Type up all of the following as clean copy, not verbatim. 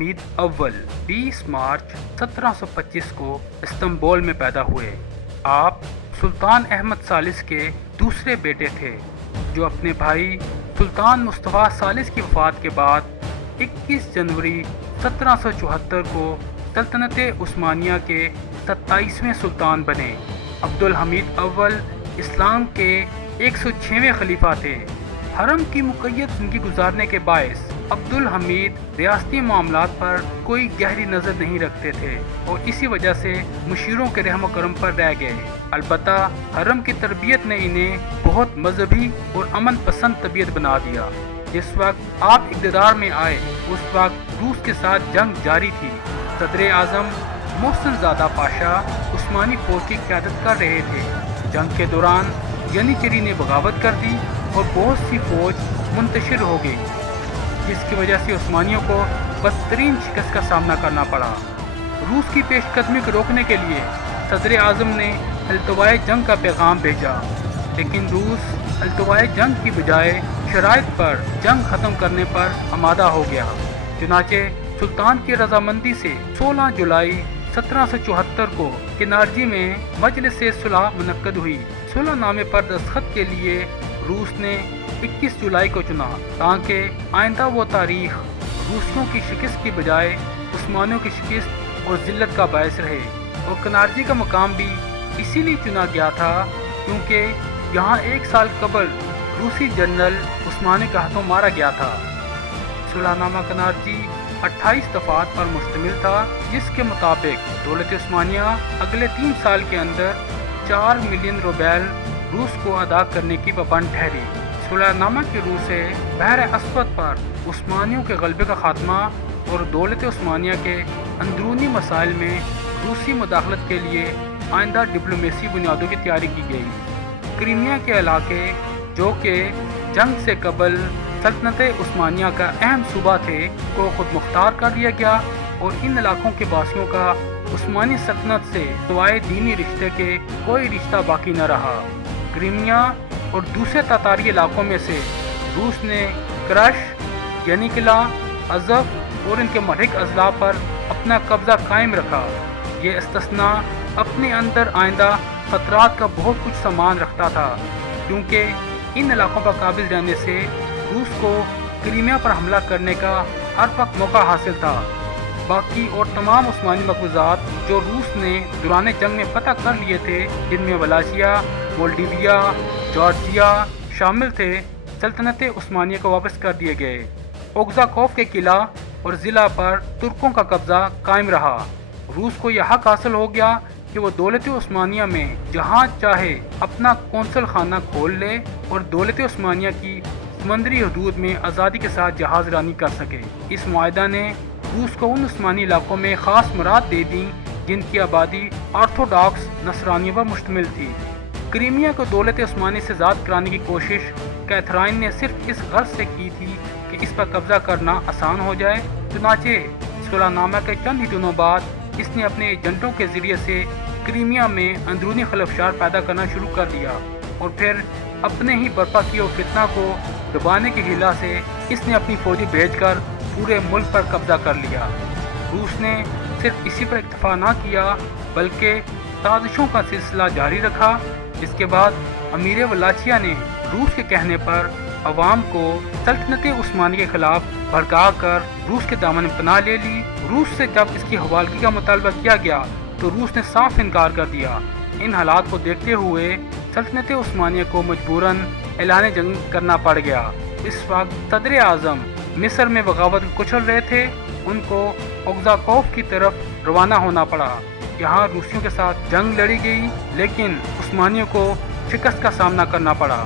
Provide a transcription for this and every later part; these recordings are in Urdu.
عبدالحمید اول 20 مارچ 1725 کو استنبول میں پیدا ہوئے۔ آپ سلطان احمد ثالث کے دوسرے بیٹے تھے، جو اپنے بھائی سلطان مصطفیٰ ثالث کی وفات کے بعد 21 جنوری 1774 کو سلطنت عثمانیہ کے 27ویں سلطان بنے۔ عبدالحمید اول اسلام کے 106ویں خلیفہ تھے۔ حرم کی مقید زندگی گزارنے کے باعث عبدالحمید ریاستی معاملات پر کوئی گہری نظر نہیں رکھتے تھے اور اسی وجہ سے مشیروں کے رحم و کرم پر رہ گئے۔ البتہ حرم کی تربیت نے انہیں بہت مذہبی اور امن پسند طبیعت بنا دیا۔ جس وقت آپ اقتدار میں آئے اس وقت روس کے ساتھ جنگ جاری تھی۔ صدر اعظم محسن زادہ پاشا عثمانی فوج کی قیادت کر رہے تھے۔ جنگ کے دوران ینیچری نے بغاوت کر دی اور بہت سی فوج منتشر ہو گئی، جس کی وجہ سے عثمانیوں کو بدترین شکست کا سامنا کرنا پڑا۔ روس کی پیش قدمی کو روکنے کے لیے صدر اعظم نے التوائے جنگ کا پیغام بھیجا، لیکن روس التوائے جنگ کی بجائے شرائط پر جنگ ختم کرنے پر آمادہ ہو گیا۔ چنانچہ سلطان کی رضامندی سے 16 جولائی 1774 کو کنارجی میں مجلس صلح منعقد ہوئی۔ صلح نامے پر دستخط کے لیے روس نے 21 جولائی کو چنا تاکہ آئندہ وہ تاریخ روسیوں کی شکست کی بجائے عثمانیوں کی شکست اور ذلت کا باعث رہے، اور کنارجی کا مقام بھی اسی لیے چنا گیا تھا کیونکہ یہاں 1 سال قبل روسی جنرل عثمانی کے ہاتھوں مارا گیا تھا۔ صلح نامہ کنارجی 28 دفعات پر مشتمل تھا، جس کے مطابق دولت عثمانیہ اگلے 3 سال کے اندر 4 ملین روبیل روس کو ادا کرنے کی پابند ٹھہری۔ صلح نامہ کی روح سے بحر اسود پر عثمانیوں کے غلبے کا خاتمہ اور دولت عثمانیہ کے اندرونی مسائل میں روسی مداخلت کے لیے آئندہ ڈپلومیسی بنیادوں کی تیاری کی گئی۔ کرائمیا کے علاقے، جو کہ جنگ سے قبل سلطنت عثمانیہ کا اہم صوبہ تھے، کو خود مختار کر دیا گیا اور ان علاقوں کے باسیوں کا عثمانی سلطنت سے سوائے دینی رشتے کے کوئی رشتہ باقی نہ رہا۔ کرائمیا اور دوسرے تاتاری علاقوں میں سے روس نے کرش، ینیکلا، ازف اور ان کے ملحق اضلاع پر اپنا قبضہ قائم رکھا۔ یہ استثناء اپنے اندر آئندہ خطرات کا بہت کچھ سامان رکھتا تھا، کیونکہ ان علاقوں پر قابض رہنے سے روس کو کرائمیا پر حملہ کرنے کا ہر وقت موقع حاصل تھا۔ باقی اور تمام عثمانی مقبوضات جو روس نے دوران جنگ میں فتح کر لیے تھے، جن میں ولاشیا، مولڈیویا، جارجیا شامل تھے، سلطنت عثمانیہ کو واپس کر دیے گئے۔ اوگزاکوف کے قلعہ اور ضلع پر ترکوں کا قبضہ قائم رہا۔ روس کو یہ حق حاصل ہو گیا کہ وہ دولت عثمانیہ میں جہاں چاہے اپنا قونصل خانہ کھول لے اور دولت عثمانیہ کی سمندری حدود میں آزادی کے ساتھ جہاز رانی کر سکے۔ اس معاہدہ نے روس کو ان عثمانی علاقوں میں خاص مراد دے دیں جن کی آبادی آرتھوڈاکس نصرانیوں پر مشتمل تھی۔ کرائمیا کو دولت عثمانی سے آزاد کرانے کی کوشش کیتھرائن نے صرف اس غرض سے کی تھی کہ اس پر قبضہ کرنا آسان ہو جائے۔ چنانچہ صلح نامہ کے چند ہی دنوں بعد اس نے اپنے ایجنٹوں کے ذریعے سے کرائمیا میں اندرونی خلفشار پیدا کرنا شروع کر دیا، اور پھر اپنے ہی برپا کیے ہوئے فتنہ کو دبانے کی ہیلا سے اس نے اپنی فوجی بھیج کر پورے ملک پر قبضہ کر لیا۔ روس نے صرف اسی پر اکتفا نہ کیا بلکہ سازشوں کا سلسلہ جاری رکھا۔ اس کے بعد امیر ولاشیا نے روس کے کہنے پر عوام کو سلطنت عثمانی کے خلاف بھڑکا کر روس کے دامن میں پناہ لے لی۔ روس سے جب اس کی حوالگی کا مطالبہ کیا گیا تو روس نے صاف انکار کر دیا۔ ان حالات کو دیکھتے ہوئے سلطنت عثمانیہ کو مجبوراً اعلان جنگ کرنا پڑ گیا۔ اس وقت صدر اعظم مصر میں بغاوت کو کچل رہے تھے، ان کو اوگزاکوف کی طرف روانہ ہونا پڑا۔ یہاں روسیوں کے ساتھ جنگ لڑی گئی لیکن عثمانیوں کو شکست کا سامنا کرنا پڑا۔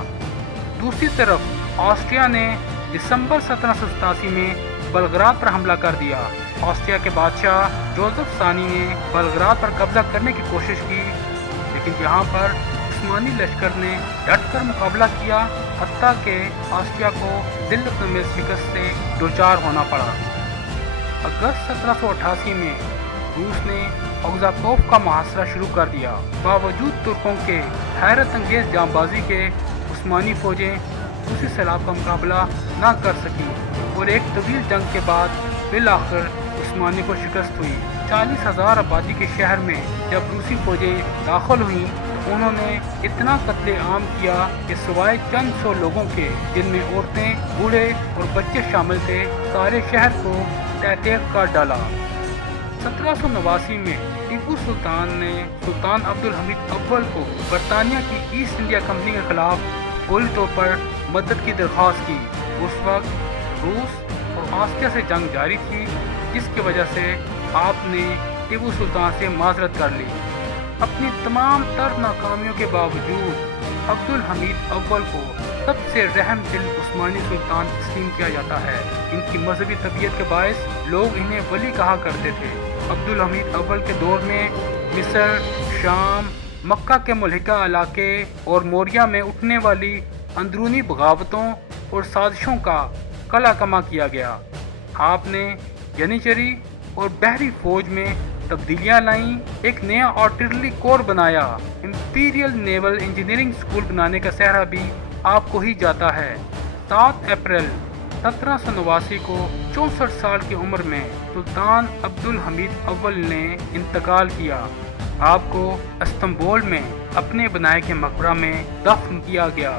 دوسری طرف آسٹریا نے دسمبر 1787 میں بلغراد پر حملہ کر دیا۔ آسٹریا کے بادشاہ جوزف ثانی نے بلغراد پر قبضہ کرنے کی کوشش کی، لیکن یہاں پر عثمانی لشکر نے ڈٹ کر مقابلہ کیا، حتیٰ کہ آسٹریا کو ذلت آمیز شکست سے دوچار ہونا پڑا۔ اگست 1788 میں روس نے اوگزاکوف کا محاصرہ شروع کر دیا۔ باوجود ترکوں کے حیرت انگیز جانبازی کے عثمانی فوجیں روسی سیلاب کا مقابلہ نہ کر سکیں اور ایک طویل جنگ کے بعد بالآخر عثمانی کو شکست ہوئی۔ 40,000 آبادی کے شہر میں جب روسی فوجیں داخل ہوئیں تو انہوں نے اتنا قتل عام کیا کہ سوائے چند سو لوگوں کے، جن میں عورتیں، بوڑھے اور بچے شامل تھے، سارے شہر کو تہہ تیغ کر ڈالا۔ 1789 میں ٹیپو سلطان نے سلطان عبدالحمید اول کو برطانیہ کی ایسٹ انڈیا کمپنی کے خلاف فوری طور پر مدد کی درخواست کی۔ اس وقت روس اور آسٹریا سے جنگ جاری تھی، جس کی وجہ سے آپ نے ٹیپو سلطان سے معذرت کر لی۔ اپنی تمام تر ناکامیوں کے باوجود عبدالحمید اول کو سب سے رحم دل عثمانی سلطان تسلیم کیا جاتا ہے۔ ان کی مذہبی طبیعت کے باعث لوگ انہیں ولی کہا کرتے تھے۔ عبدالحمید اول کے دور میں مصر، شام، مکہ کے ملحقہ علاقے اور موریہ میں اٹھنے والی اندرونی بغاوتوں اور سازشوں کا قلع کما کیا گیا۔ آپ نے جنیچری اور بحری فوج میں تبدیلیاں لائیں، ایک نیا آرٹلری کور بنایا۔ امپیریل نیول انجینئرنگ اسکول بنانے کا سہرا بھی آپ کو ہی جاتا ہے۔ 7 اپریل 1789 کو 64 سال کی عمر میں سلطان عبدالحمید اول نے انتقال کیا۔ آپ کو استنبول میں اپنے بنائے کے مقبرہ میں دفن کیا گیا۔